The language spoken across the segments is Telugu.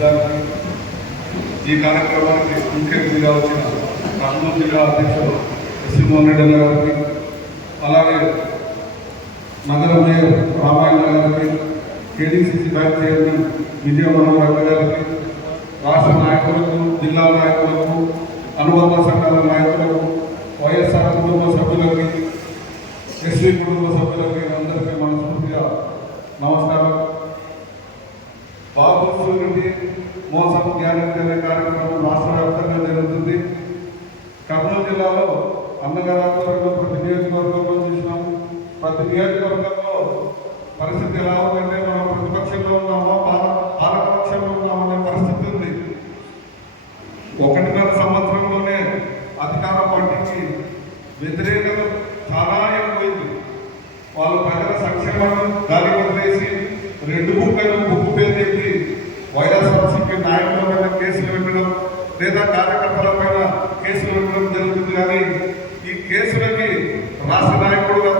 గారికి ఈ కార్యక్రమానికి ముఖ్య అతిథిగా వచ్చిన కర్నూలు జిల్లా అధ్యక్షుడు ఎస్సీ రెడ్డి గారికి అలాగే నగర మేయర్ రామాయణ గారికి KDCC bank chairman Vijaya Manohar గారికి రాష్ట్ర నాయకులకు జిల్లా నాయకులకు అనుబంధ సంఘాల నాయకులకు వైఎస్ఆర్ కుటుంబ సభ్యులకి ఎస్సీ కుటుంబ సభ్యులకి అందరికీ మోసం గ్యారెంటీ అనే కార్యక్రమం రాష్ట్ర వ్యాప్తంగా జరుగుతుంది. కర్నూలు జిల్లాలో అన్నగారి ప్రతి నియోజకవర్గంలో చూసినాం. ప్రతి నియోజకవర్గంలో పరిస్థితి ఎలా ఉందంటే మనం ప్రతిపక్షంలో ఉన్నామా? పాలకపక్షంలో ఉన్నామనే పరిస్థితి ఉంది. ఒకటిన్నర సంవత్సరంలోనే అధికార పార్టీకి వ్యతిరేకత చాలా ఎక్కువైంది. వాళ్ళు ప్రజల సంక్షేమాన్ని దారి వదిలేసి రెండు బుక్కలు ముప్పు పేరు చెప్పి వైఎస్ఆర్సీపీ నాయకుల పైన కేసులు పెట్టడం లేదా కార్యకర్తల పైన కేసులు పెట్టడం జరుగుతుంది కానీ ఈ కేసులకి రాష్ట్ర నాయకుడుగా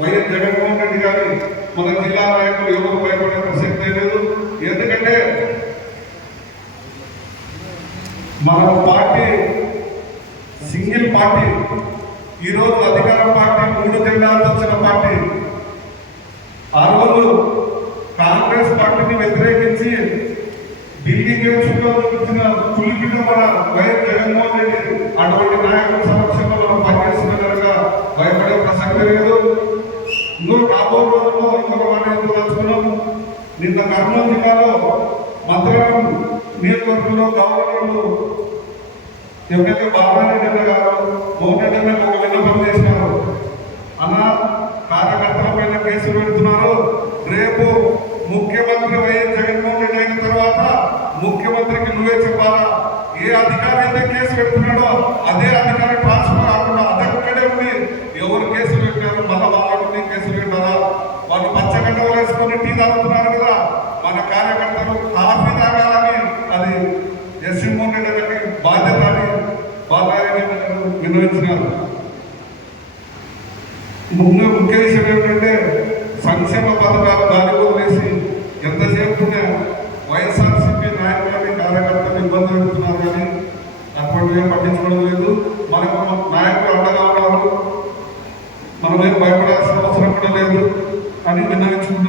వైఎస్ జగన్మోహన్ రెడ్డి గారి మన జిల్లా నాయకులు ఎవరు భయపడే ప్రసక్తే లేదు. ఎందుకంటే మన పార్టీ సింగిల్ పార్టీ ఈరోజు అధికార పార్టీ మూడు జెండాలతో వచ్చిన పార్టీ గెలుచులో చూపించిన పులిపిట మన వైఎస్ జగన్మోహన్ రెడ్డి అటువంటి నాయకుల సమక్షంలో మనం పనిచేస్తున్న కనుక భయపడే ప్రసక్తి లేదు. ఇంకో రాబో రోజుల్లో ఇంకొక మాట ఎందుకు నిన్న కర్నూలు జిల్లాలో నియోజకవర్గంలో గవర్నర్లు ఎమ్మెల్యే బాబారెడ్డి అన్న గారు మోహన్ రెడ్డి ఒక విన్నపం అన్న కార్యకర్తల పైన కేసులు పెడుతున్నారు. రేపు ముఖ్యమంత్రి వైఎస్ జగన్మోహన్ రెడ్డి అయిన తర్వాత ముఖ్యమంత్రికి నువ్వే చెప్పాలా? ఏ అధికారి అయితే కేసు పెడుతున్నాడో అదే అధికారి ట్రాన్స్ఫర్ కాకుండా అదొక్కడే ఉంది. ఎవరు కేసులు పెట్టారు? మళ్ళా వాళ్ళని కేసులు పెట్టారా వాళ్ళు పచ్చగడ్డ వేసుకొని టీ తాగుతున్నారు కదా. మన కార్యకర్తలు కాఫీ తాగాలని అది ఎస్సీ రెడ్డి గారికి బాధ్యత అని బాబారెడ్డి వినియోగించినారు ముఖ్య ముఖ్య విషయం ఏమిటంటే సంక్షేమ పథకాలు దారి వదిలేసి ఎంతసేపు ఉన్నా వైఎస్ఆర్సీపీ నాయకులని కార్యకర్తలు ఇబ్బంది పెడుతున్నారు కానీ అటువంటివి ఏం పట్టించుకోవడం లేదు. మనకు నాయకులు అండగా ఉన్నారు మనం ఏం భయపడాల్సిన అవసరం కూడా లేదు. అని విన్నవించుకుంటున్నా